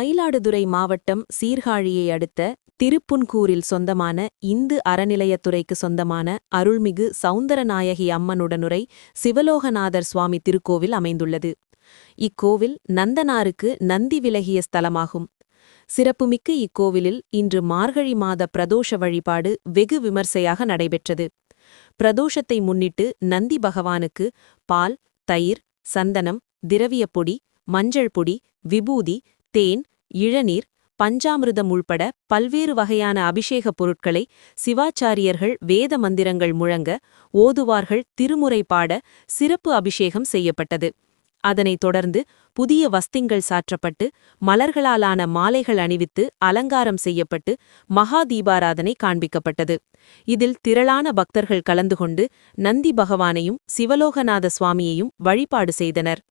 மயிலாடுதுறை மாவட்டம் சீர்காழியை அடுத்த திருப்புன்கூரில் சொந்தமான இந்து அறநிலையத்துறைக்கு சொந்தமான அருள்மிகு சௌந்தரநாயகி அம்மனுடனுரை சிவலோகநாதர் சுவாமி திருக்கோவில் அமைந்துள்ளது. இக்கோவில் நந்தனாருக்கு நந்தி விலகிய ஸ்தலமாகும். சிறப்புமிக்க இக்கோவிலில் இன்று மார்கழி மாத பிரதோஷ வழிபாடு வெகு விமர்சையாக நடைபெற்றது. பிரதோஷத்தை முன்னிட்டு நந்தி பகவானுக்கு பால், தயிர், சந்தனம், திரவியப்பொடி, மஞ்சள் பொடி, விபூதி, தேன், இளநீர், பஞ்சாமிர்தம் உள்பட பல்வேறு வகையான அபிஷேகப் பொருட்களை சிவாச்சாரியர்கள் வேத மந்திரங்கள் முழங்க, ஓதுவார்கள் திருமுறை பாட சிறப்பு அபிஷேகம் செய்யப்பட்டது. அதனைத் தொடர்ந்து புதிய வஸ்திங்கள் சாற்றப்பட்டு மலர்களாலான மாலைகள் அணிவித்து அலங்காரம் செய்யப்பட்டு மகா தீபாராதனை காண்பிக்கப்பட்டது. இதில் திரளான பக்தர்கள் கலந்து கொண்டு நந்தி பகவானையும் சிவலோகநாத சுவாமியையும் வழிபாடு செய்தனர்.